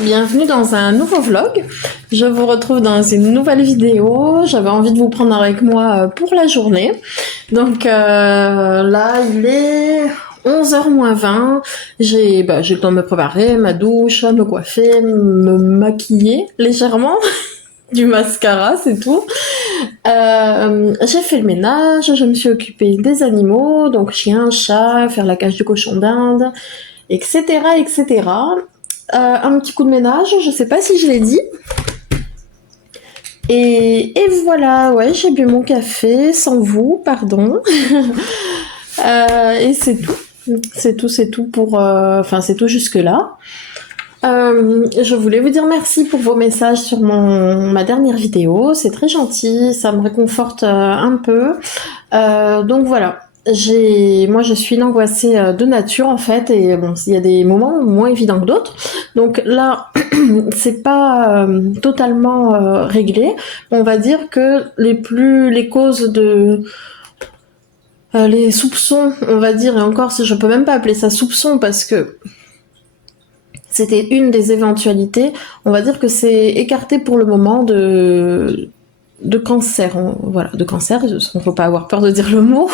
bienvenue dans un nouveau vlog. Je vous retrouve dans une nouvelle vidéo. J'avais envie de vous prendre avec moi pour la journée. Donc là, il est 11h moins 20. J'ai le temps de me préparer, ma douche, me coiffer, me maquiller légèrement. Du mascara, c'est tout. J'ai fait le ménage, je me suis occupée des animaux, donc chien, chat, faire la cage du cochon d'Inde, etc., etc. Un petit coup de ménage, je sais pas si je l'ai dit. Et voilà, ouais, j'ai bu mon café sans vous, pardon. Et c'est tout. C'est tout pour... Enfin, c'est tout jusque-là. Je voulais vous dire merci pour vos messages sur ma dernière vidéo. C'est très gentil, ça me réconforte un peu. Donc voilà. Moi je suis une angoissée de nature en fait, et bon, il y a des moments moins évidents que d'autres. Donc là, c'est pas totalement réglé. On va dire que les causes de les soupçons, on va dire, et encore si je peux même pas appeler ça soupçon parce que c'était une des éventualités, on va dire que c'est écarté pour le moment de cancer, voilà, de cancer, il ne faut pas avoir peur de dire le mot.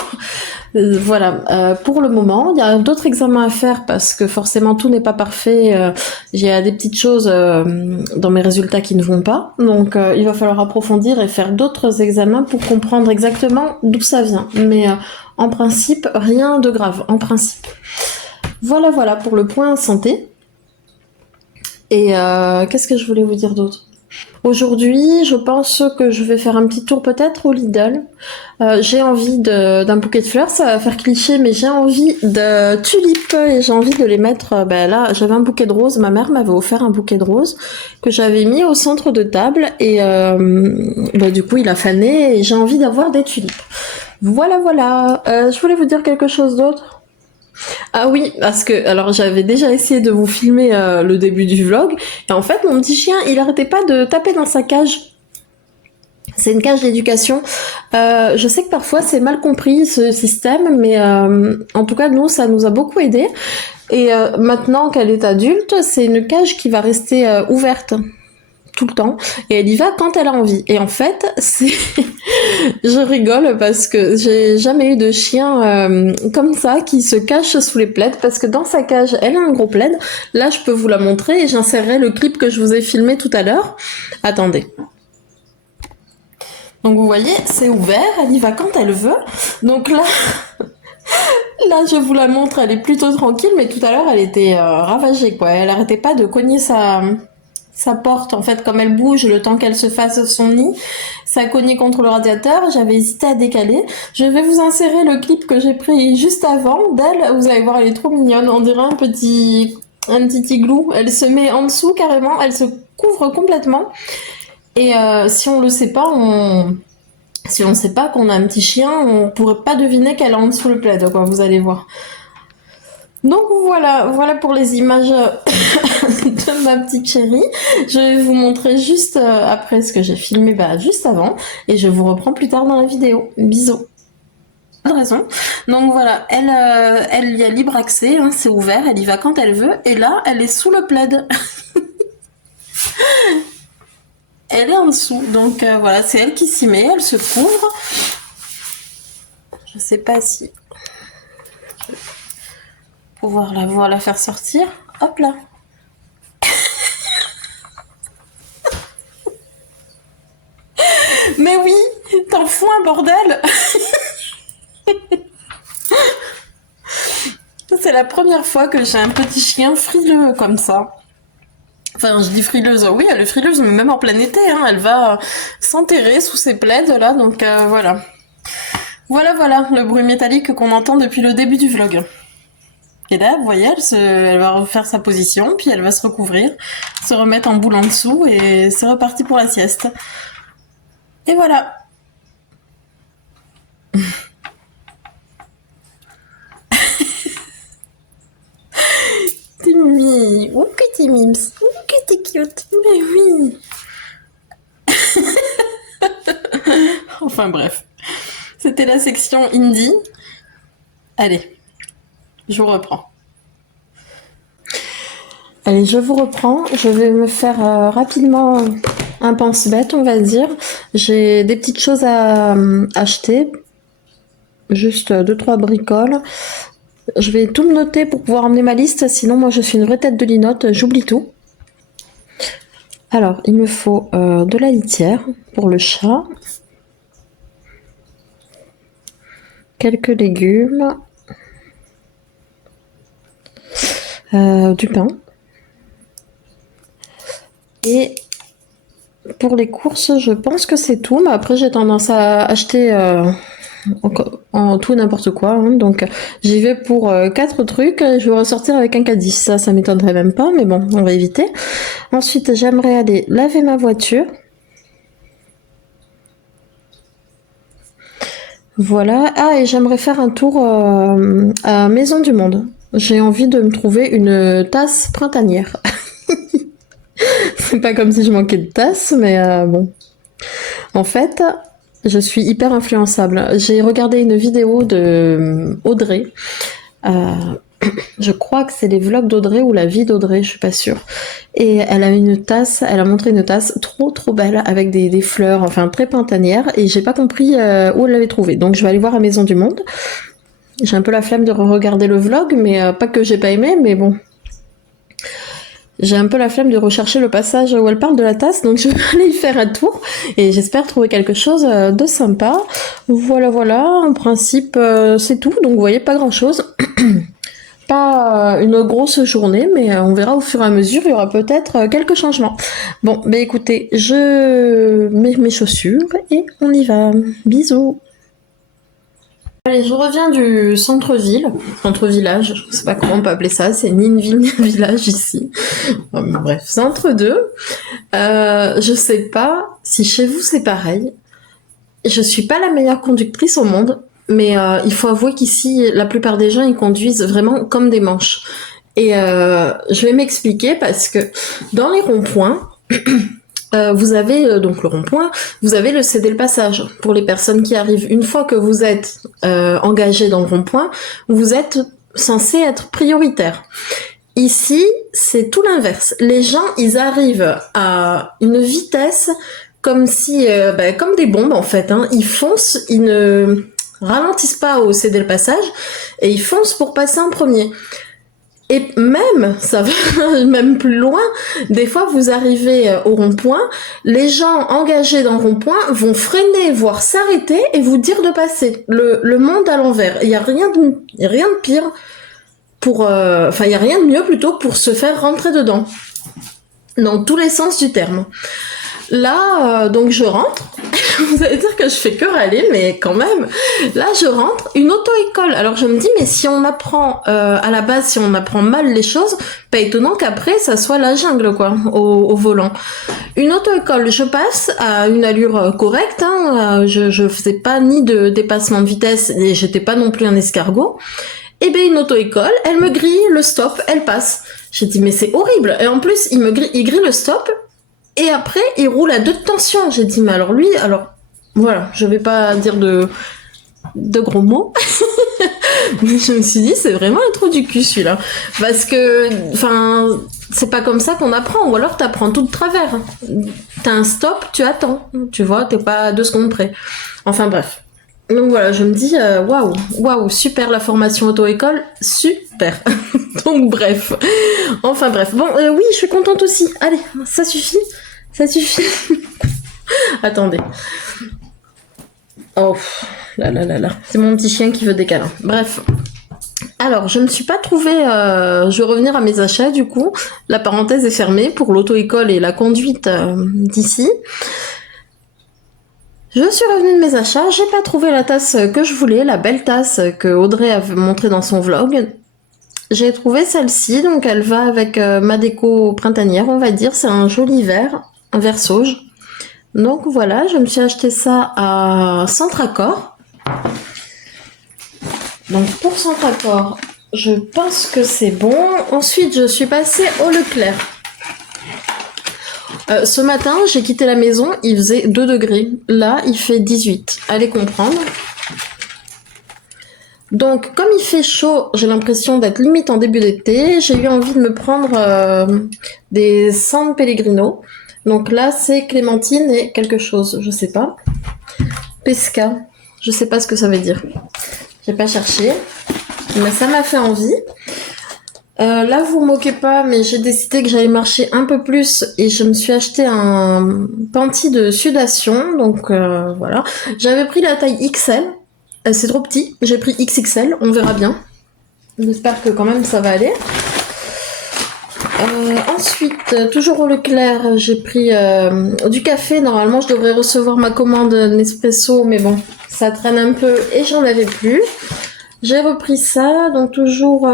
Voilà, pour le moment, il y a d'autres examens à faire parce que forcément tout n'est pas parfait, j'ai des petites choses dans mes résultats qui ne vont pas, donc il va falloir approfondir et faire d'autres examens pour comprendre exactement d'où ça vient, mais en principe, rien de grave, en principe. Voilà pour le point santé. Et qu'est-ce que je voulais vous dire d'autre ? Aujourd'hui, je pense que je vais faire un petit tour peut-être au Lidl. J'ai envie d'un bouquet de fleurs, ça va faire cliché, mais j'ai envie de tulipes et j'ai envie de les mettre... là, j'avais un bouquet de roses, ma mère m'avait offert un bouquet de roses que j'avais mis au centre de table et du coup il a fané et j'ai envie d'avoir des tulipes. Voilà. Je voulais vous dire quelque chose d'autre. Ah oui, parce que alors j'avais déjà essayé de vous filmer le début du vlog, et en fait mon petit chien il arrêtait pas de taper dans sa cage. C'est une cage d'éducation. Je sais que parfois c'est mal compris ce système, mais en tout cas nous ça nous a beaucoup aidé. Et maintenant qu'elle est adulte, c'est une cage qui va rester ouverte tout le temps, et elle y va quand elle a envie. Et en fait, je rigole parce que j'ai jamais eu de chien comme ça qui se cache sous les plaids, parce que dans sa cage, elle a un gros plaid. Là, je peux vous la montrer et j'insérerai le clip que je vous ai filmé tout à l'heure. Attendez. Donc vous voyez, c'est ouvert, elle y va quand elle veut. Donc là, là je vous la montre, elle est plutôt tranquille, mais tout à l'heure, elle était ravagée, quoi. Elle arrêtait pas de cogner sa porte, en fait, comme elle bouge le temps qu'elle se fasse son nid, ça cognait contre le radiateur, j'avais hésité à décaler. Je vais vous insérer le clip que j'ai pris juste avant d'elle, vous allez voir, elle est trop mignonne, on dirait un petit igloo, elle se met en dessous carrément, elle se couvre complètement, et si on le sait pas, si on sait pas qu'on a un petit chien, on pourrait pas deviner qu'elle est en dessous le plaid, quoi, vous allez voir. Donc voilà pour les images de ma petite chérie. Je vais vous montrer juste après ce que j'ai filmé juste avant, et je vous reprends plus tard dans la vidéo. Bisous. Pas de raison. Donc voilà, elle y a libre accès, hein, c'est ouvert, elle y va quand elle veut, et là elle est sous le plaid. Elle est en dessous, donc voilà, c'est elle qui s'y met, elle se couvre. Je sais pas si je vais pouvoir la voir, la faire sortir. Hop là. Mais oui, t'en fous un bordel. C'est la première fois que j'ai un petit chien frileux comme ça. Enfin, je dis frileuse, oui, elle est frileuse, mais même en plein été, hein, elle va s'enterrer sous ses plaids, là, donc voilà. Voilà, le bruit métallique qu'on entend depuis le début du vlog. Et là, vous voyez, elle va refaire sa position, puis elle va se recouvrir, se remettre en boule en dessous, et c'est reparti pour la sieste. Et voilà. T'es mimi, oh que t'es mims, oh que t'es cute, mais oui. Enfin bref, c'était la section indie. Allez, je vous reprends. Allez, je vous reprends. Je vais me faire rapidement un pense-bête, on va dire. J'ai des petites choses à acheter. Juste 2-3 bricoles. Je vais tout me noter pour pouvoir emmener ma liste. Sinon, moi, je suis une vraie tête de linotte. J'oublie tout. Alors, il me faut de la litière pour le chat. Quelques légumes. Du pain. Et pour les courses, je pense que c'est tout. Mais après, j'ai tendance à acheter en tout n'importe quoi. Hein. Donc, j'y vais pour 4 trucs. Et je vais ressortir avec un caddie. Ça m'étonnerait même pas. Mais bon, on va éviter. Ensuite, j'aimerais aller laver ma voiture. Voilà. Ah, et j'aimerais faire un tour à Maison du Monde. J'ai envie de me trouver une tasse printanière. C'est pas comme si je manquais de tasses, mais bon. En fait, je suis hyper influençable. J'ai regardé une vidéo de Audrey. Je crois que c'est les vlogs d'Audrey ou la vie d'Audrey, je suis pas sûre. Et elle a une tasse, elle a montré une tasse trop belle avec des fleurs, enfin très printanière. Et j'ai pas compris où elle l'avait trouvée. Donc je vais aller voir à Maison du Monde. J'ai un peu la flemme de regarder le vlog, mais pas que j'ai pas aimé, mais bon. J'ai un peu la flemme de rechercher le passage où elle parle de la tasse, donc je vais aller y faire un tour et j'espère trouver quelque chose de sympa. Voilà, en principe c'est tout, donc vous voyez pas grand chose. Pas une grosse journée, mais on verra au fur et à mesure, il y aura peut-être quelques changements. Bon, bah écoutez, je mets mes chaussures et on y va. Bisous. Allez, je reviens du centre-ville, centre-village, je sais pas comment on peut appeler ça, c'est ni une ville ni un village ici. Bref, centre 2. Je sais pas si chez vous c'est pareil. Je suis pas la meilleure conductrice au monde, mais il faut avouer qu'ici, la plupart des gens, ils conduisent vraiment comme des manches. Et je vais m'expliquer parce que dans les ronds-points, vous avez donc le rond-point, vous avez le céder le passage pour les personnes qui arrivent. Une fois que vous êtes engagé dans le rond-point, vous êtes censé être prioritaire. Ici, c'est tout l'inverse. Les gens, ils arrivent à une vitesse comme si, comme des bombes en fait. Hein. Ils foncent, ils ne ralentissent pas au céder le passage et ils foncent pour passer en premier. Et même, ça va même plus loin, des fois vous arrivez au rond-point, les gens engagés dans le rond-point vont freiner, voire s'arrêter et vous dire de passer. Le monde à l'envers. Il n'y a rien de pire pour... il n'y a rien de mieux plutôt pour se faire rentrer dedans. Dans tous les sens du terme. Là, donc je rentre. Vous allez dire que je fais que râler, mais quand même. Là, je rentre. Une auto-école. Alors, je me dis, mais si on apprend, à la base, si on apprend mal les choses, pas étonnant qu'après, ça soit la jungle, quoi, au volant. Une auto-école, je passe à une allure correcte, hein. Je faisais pas ni de dépassement de vitesse, et j'étais pas non plus un escargot. Et bien, une auto-école, elle me grille le stop, elle passe. J'ai dit, mais c'est horrible. Et en plus, il grille le stop, et après, il roule à 2 de tension. J'ai dit, mais alors lui, voilà, je vais pas dire de gros mots. Mais je me suis dit, c'est vraiment un trou du cul, celui-là. Parce que, c'est pas comme ça qu'on apprend. Ou alors, t'apprends tout de travers. T'as un stop, tu attends. Tu vois, t'es pas 2 secondes près. Enfin, bref. Donc voilà, je me dis, waouh, super la formation auto-école, super. Donc bref. Enfin bref. Bon, oui, je suis contente aussi. Allez, ça suffit. Attendez. Oh, là. C'est mon petit chien qui veut des câlins. Bref. Alors, je me suis pas trouvée... je vais revenir à mes achats, du coup. La parenthèse est fermée pour l'auto-école et la conduite d'ici. Je suis revenue de mes achats. J'ai pas trouvé la tasse que je voulais, la belle tasse que Audrey avait montrée dans son vlog. J'ai trouvé celle-ci, donc elle va avec ma déco printanière, on va dire. C'est un joli vert, un vert sauge. Donc voilà, je me suis acheté ça à Centracor. Donc pour Centracor, je pense que c'est bon. Ensuite, je suis passée au Leclerc. Ce matin, j'ai quitté la maison, il faisait 2 degrés. Là, il fait 18. Allez comprendre. Donc, comme il fait chaud, j'ai l'impression d'être limite en début d'été, j'ai eu envie de me prendre des San Pellegrino. Donc là, c'est clémentine et quelque chose, je sais pas. Pesca, je sais pas ce que ça veut dire. J'ai pas cherché, mais ça m'a fait envie. Là, vous moquez pas, mais j'ai décidé que j'allais marcher un peu plus et je me suis acheté un panty de sudation. Donc voilà, j'avais pris la taille XL. C'est trop petit, j'ai pris XXL, on verra bien. J'espère que quand même ça va aller. Ensuite, toujours au Leclerc, j'ai pris du café. Normalement, je devrais recevoir ma commande Nespresso, mais bon, ça traîne un peu et j'en avais plus. J'ai repris ça, donc toujours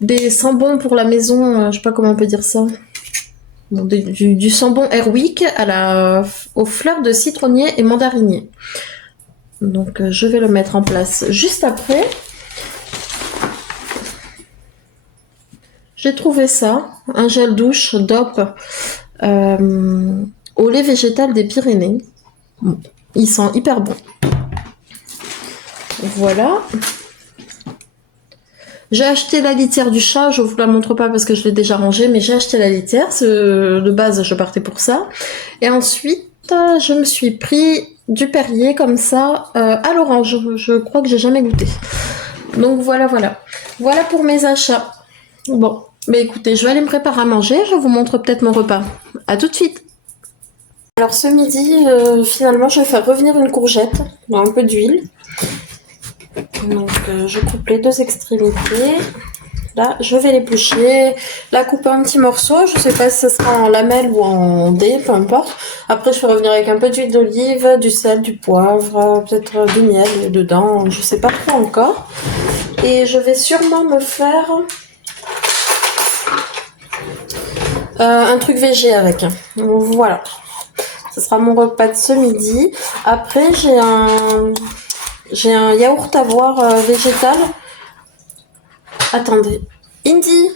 des sambons pour la maison, je sais pas comment on peut dire ça. Bon, du sambon Airwick aux fleurs de citronnier et mandarinier. Donc je vais le mettre en place juste après. J'ai trouvé ça, un gel douche DOP au lait végétal des Pyrénées. Bon, il sent hyper bon. Voilà. J'ai acheté la litière du chat, je vous la montre pas parce que je l'ai déjà rangée, mais j'ai acheté la litière, de base je partais pour ça. Et ensuite, je me suis pris du Perrier comme ça, à l'orange, je crois que j'ai jamais goûté. Donc voilà. Voilà pour mes achats. Bon, mais écoutez, je vais aller me préparer à manger, je vous montre peut-être mon repas. À tout de suite. Alors ce midi, finalement, je vais faire revenir une courgette dans un peu d'huile. Donc je coupe les deux extrémités. Là, je vais l'éplucher, la couper en petits morceaux. Je sais pas si ce sera en lamelles ou en dés, peu importe. Après, je vais revenir avec un peu d'huile d'olive, du sel, du poivre, peut-être du miel dedans. Je sais pas trop encore. Et je vais sûrement me faire un truc végé avec. Voilà. Ce sera mon repas de ce midi. Après, j'ai un yaourt à boire végétal. Attendez. Indy.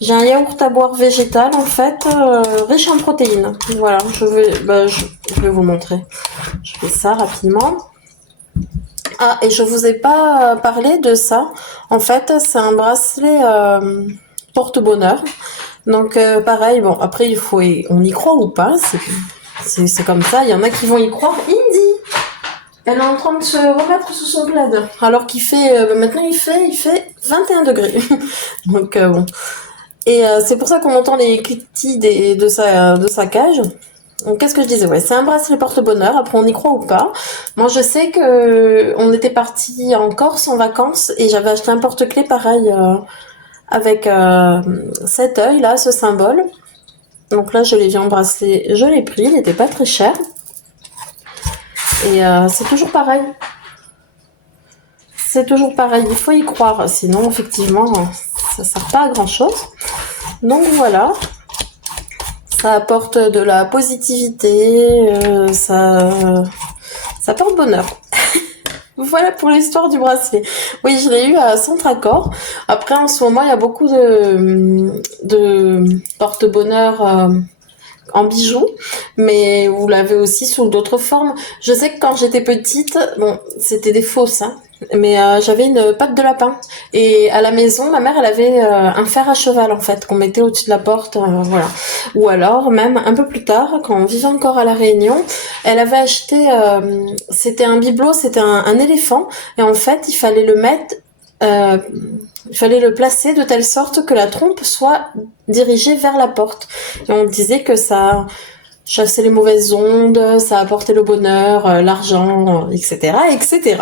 J'ai un yaourt à boire végétal, en fait, riche en protéines. Voilà, je vais vous montrer. Je fais ça rapidement. Ah, et je vous ai pas parlé de ça. En fait, c'est un bracelet porte-bonheur. Donc, pareil, bon, après, on y croit ou pas. C'est comme ça. Il y en a qui vont y croire. Indy! Elle est en train de se remettre sous son plaid. Alors qu'il fait, maintenant il fait 21 degrés. Donc bon. Et c'est pour ça qu'on entend les cliquetis de sa cage. Donc qu'est-ce que je disais? Ouais, c'est un bracelet porte-bonheur. Après on y croit ou pas. Moi je sais que on était parti en Corse en vacances et j'avais acheté un porte-clés pareil avec cet œil là, ce symbole. Donc là je l'ai vu en bracelet, je l'ai pris. Il n'était pas très cher. Et c'est toujours pareil. C'est toujours pareil, il faut y croire, sinon effectivement ça sert pas à grand chose. Donc voilà, ça apporte de la positivité, ça porte bonheur. Voilà pour l'histoire du bracelet. Oui, je l'ai eu à Centracor. Après en ce moment il y a beaucoup de porte-bonheur en bijoux, mais vous l'avez aussi sous d'autres formes. Je sais que quand j'étais petite, bon, c'était des fausses, hein, mais j'avais une patte de lapin. Et à la maison, ma mère, elle avait un fer à cheval, en fait, qu'on mettait au-dessus de la porte, voilà. Ou alors, même un peu plus tard, quand on vivait encore à La Réunion, elle avait acheté, c'était un bibelot, c'était un éléphant, et en fait, il fallait le mettre il fallait le placer de telle sorte que la trompe soit dirigée vers la porte. Et on disait que ça chassait les mauvaises ondes, ça apportait le bonheur, l'argent, etc., etc.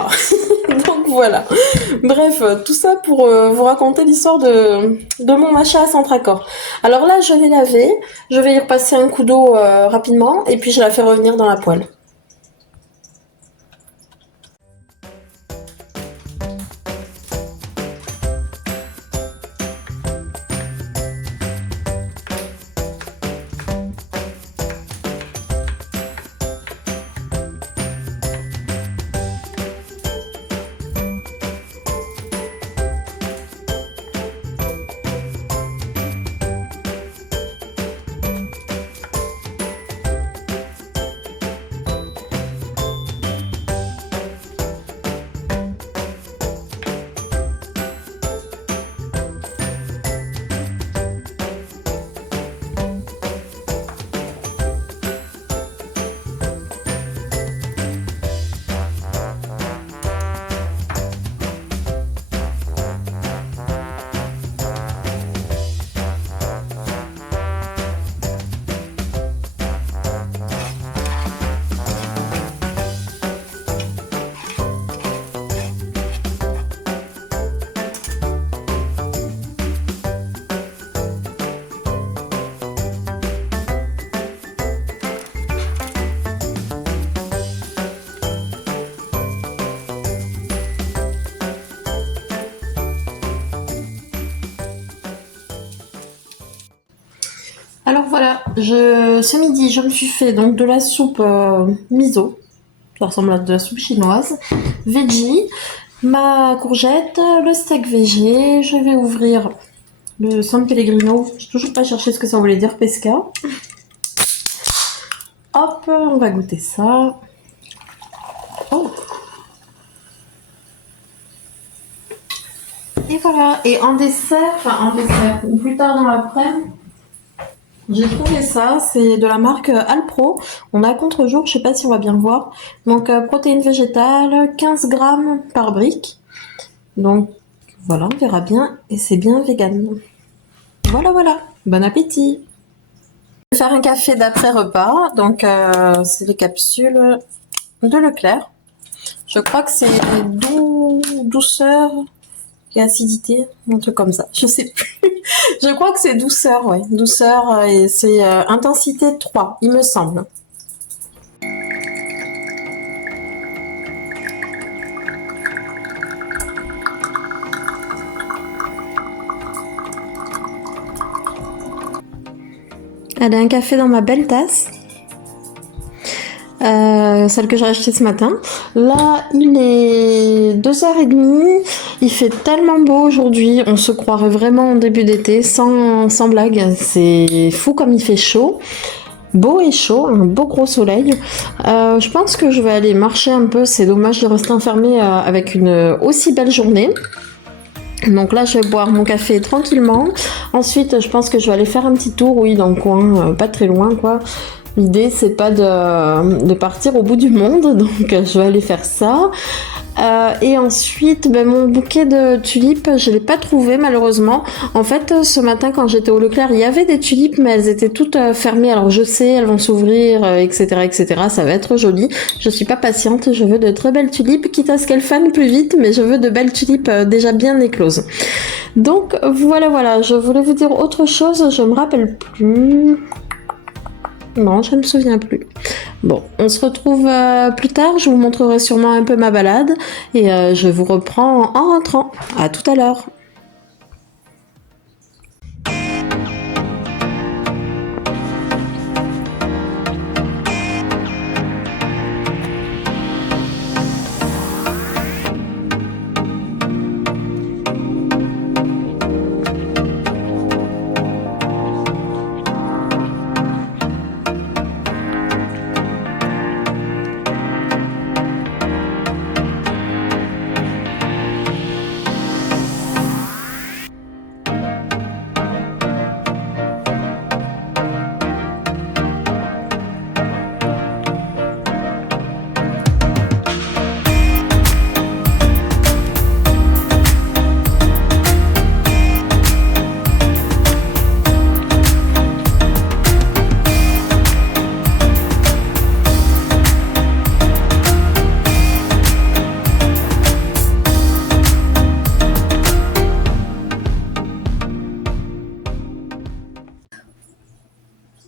Donc voilà. Bref, tout ça pour vous raconter l'histoire de mon achat à Centracor. Alors là, je l'ai lavé, je vais y repasser un coup d'eau rapidement, et puis je la fais revenir dans la poêle. Alors voilà, ce midi, je me suis fait donc de la soupe miso. Ça ressemble à de la soupe chinoise. Veggie, ma courgette, le steak végé. Je vais ouvrir le San Pellegrino. Je n'ai toujours pas cherché ce que ça voulait dire, pesca. Hop, on va goûter ça. Oh. Et voilà. Et en dessert, ou plus tard dans l'après-midi, j'ai trouvé ça. C'est de la marque Alpro. On a contre-jour, je sais pas si on va bien voir. Donc, protéines végétales, 15 grammes par brique. Donc, voilà, on verra bien. Et c'est bien vegan. Voilà, voilà. Bon appétit. Je vais faire un café d'après-repas. Donc, c'est les capsules de Leclerc. Je crois que c'est douceur et acidité, un truc comme ça. Je sais plus. Je crois que c'est douceur, ouais. Douceur et c'est intensité 3, il me semble. Allez, un café dans ma belle tasse. Celle que j'ai achetée ce matin. Là, il est 2h30. Il fait tellement beau aujourd'hui. On se croirait vraiment en début d'été, sans blague. C'est fou comme il fait chaud. Beau et chaud, un beau gros soleil. Je pense que je vais aller marcher un peu. C'est dommage de rester enfermée avec une aussi belle journée. Donc là, je vais boire mon café tranquillement. Ensuite, je pense que je vais aller faire un petit tour, oui, dans le coin, pas très loin, quoi. L'idée, c'est pas de partir au bout du monde, donc je vais aller faire ça. Et ensuite, mon bouquet de tulipes, je l'ai pas trouvé malheureusement. En fait, ce matin, quand j'étais au Leclerc, il y avait des tulipes, mais elles étaient toutes fermées. Alors je sais, elles vont s'ouvrir, etc., etc. Ça va être joli. Je suis pas patiente. Je veux de très belles tulipes, quitte à ce qu'elles fanent plus vite, mais je veux de belles tulipes déjà bien écloses. Donc voilà. Je voulais vous dire autre chose. Je me rappelle plus. Non, je ne me souviens plus. Bon, on se retrouve plus tard. Je vous montrerai sûrement un peu ma balade et je vous reprends en rentrant. À tout à l'heure.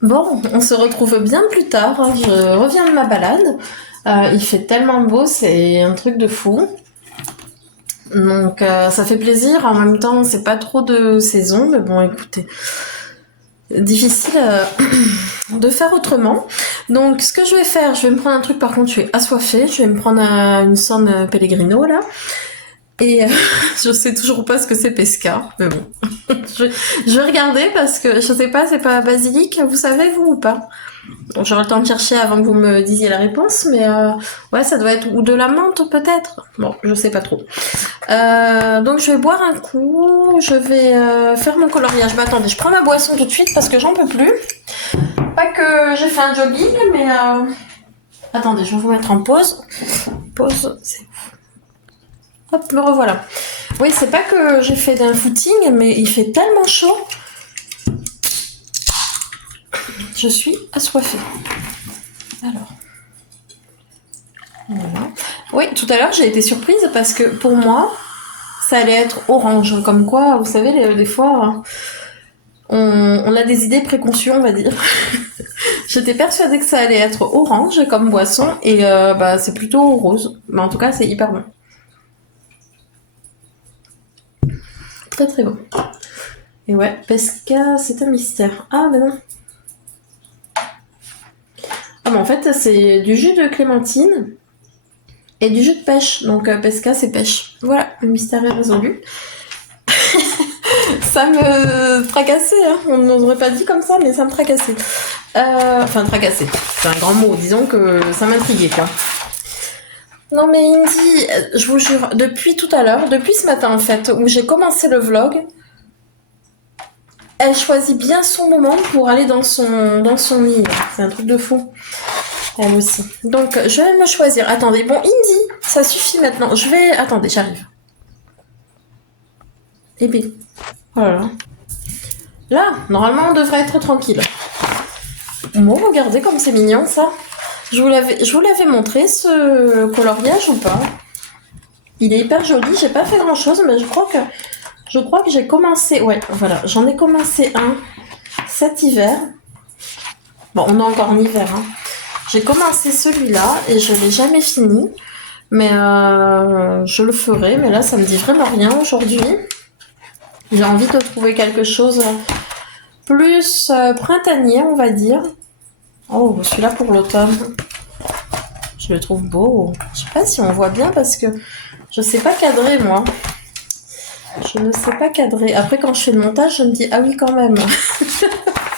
Bon, on se retrouve bien plus tard. Je reviens de ma balade. Il fait tellement beau, c'est un truc de fou. Donc ça fait plaisir. En même temps, c'est pas trop de saison, mais bon, écoutez, difficile de faire autrement. Donc ce que je vais faire, je vais me prendre un truc. Par contre, je suis assoiffée. Je vais me prendre une San Pellegrino là. Et je sais toujours pas ce que c'est pesca, mais bon. je vais regarder parce que je sais pas, c'est pas basilic, vous savez vous ou pas? Bon, j'aurai le temps de chercher avant que vous me disiez la réponse, mais ouais, ça doit être ou de la menthe peut-être. Bon, je sais pas trop. Donc je vais boire un coup, je vais faire mon coloriage. Bah attendez, je prends ma boisson tout de suite parce que j'en peux plus. Pas que j'ai fait un jogging, mais attendez, je vais vous mettre en pause. Pause, c'est... Hop, me revoilà. Oui, c'est pas que j'ai fait d'un footing, mais il fait tellement chaud. Je suis assoiffée. Alors. Voilà. Oui, tout à l'heure, j'ai été surprise parce que pour moi, ça allait être orange. Comme quoi, vous savez, des fois, on a des idées préconçues, on va dire. J'étais persuadée que ça allait être orange comme boisson et c'est plutôt rose. Mais en tout cas, c'est hyper bon. Très très bon. Et ouais, pesca, c'est un mystère. Ah, mais non. Mais en fait, c'est du jus de clémentine et du jus de pêche. Donc, pesca, c'est pêche. Voilà, le mystère est résolu. Ça me tracassait, hein. On n'aurait pas dit comme ça, mais ça me tracassait. Enfin, tracassait, c'est un grand mot. Disons que ça m'intriguait, quoi. Non mais Indy, je vous jure, depuis tout à l'heure, depuis ce matin en fait, où j'ai commencé le vlog, elle choisit bien son moment pour aller dans son lit. C'est un truc de fou. Elle aussi. Donc, je vais me choisir. Attendez, bon, Indy, ça suffit maintenant. Je vais... Attendez, j'arrive. Eh bien. Voilà. Là, normalement, on devrait être tranquille. Bon, regardez comme c'est mignon, ça. Je vous l'avais montré, ce coloriage, ou pas? Il est hyper joli. J'ai pas fait grand-chose, mais je crois que j'ai commencé... Ouais, voilà. J'en ai commencé un cet hiver. Bon, on est encore en hiver, hein. J'ai commencé celui-là et je l'ai jamais fini, mais je le ferai. Mais là, ça me dit vraiment rien aujourd'hui. J'ai envie de trouver quelque chose plus printanier, on va dire. Oh, celui-là pour l'automne. Je le trouve beau. Je sais pas si on voit bien parce que je sais pas cadrer, moi. Je ne sais pas cadrer. Après, quand je fais le montage, je me dis, ah oui, quand même.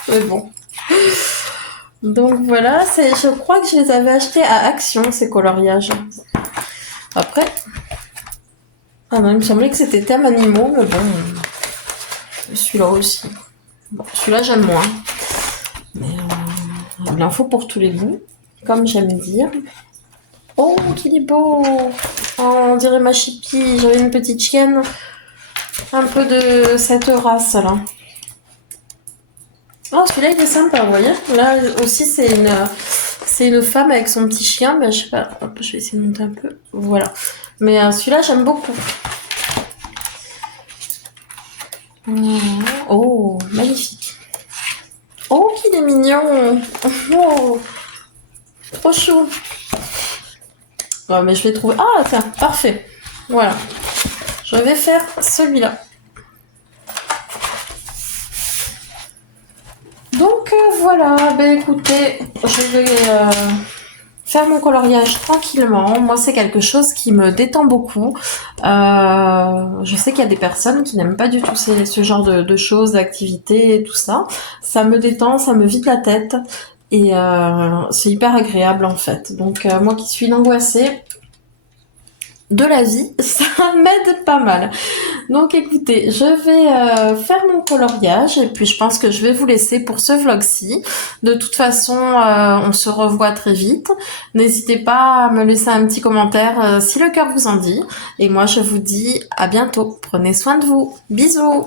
Mais bon. Donc voilà, je crois que je les avais achetés à Action, ces coloriages. Après, ah non, il me semblait que c'était thème animaux, mais bon, celui-là aussi. Bon, celui-là j'aime moins. Mais il en faut pour tous les goûts, comme j'aime dire. Oh, qu'il est beau! Oh, on dirait ma chipie, j'avais une petite chienne, un peu de cette race-là. Oh, celui-là, il est sympa, vous voyez. Là aussi, c'est une femme avec son petit chien. Mais je sais pas, hop, je vais essayer de monter un peu. Voilà. Mais celui-là, j'aime beaucoup. Oh, magnifique. Oh, qu'il est mignon. Oh, trop chou. Ouais, mais je vais trouver... Ah, tiens, parfait. Voilà. Je vais faire celui-là. Donc voilà, ben écoutez, je vais faire mon coloriage tranquillement. Moi, c'est quelque chose qui me détend beaucoup. Je sais qu'il y a des personnes qui n'aiment pas du tout ce genre de choses, d'activités et tout ça. Ça me détend, ça me vide la tête et c'est hyper agréable en fait. Donc moi qui suis une angoissée de la vie, ça m'aide pas mal. Donc écoutez, je vais faire mon coloriage et puis je pense que je vais vous laisser pour ce vlog-ci. De toute façon, on se revoit très vite. N'hésitez pas à me laisser un petit commentaire si le cœur vous en dit. Et moi, je vous dis à bientôt. Prenez soin de vous. Bisous!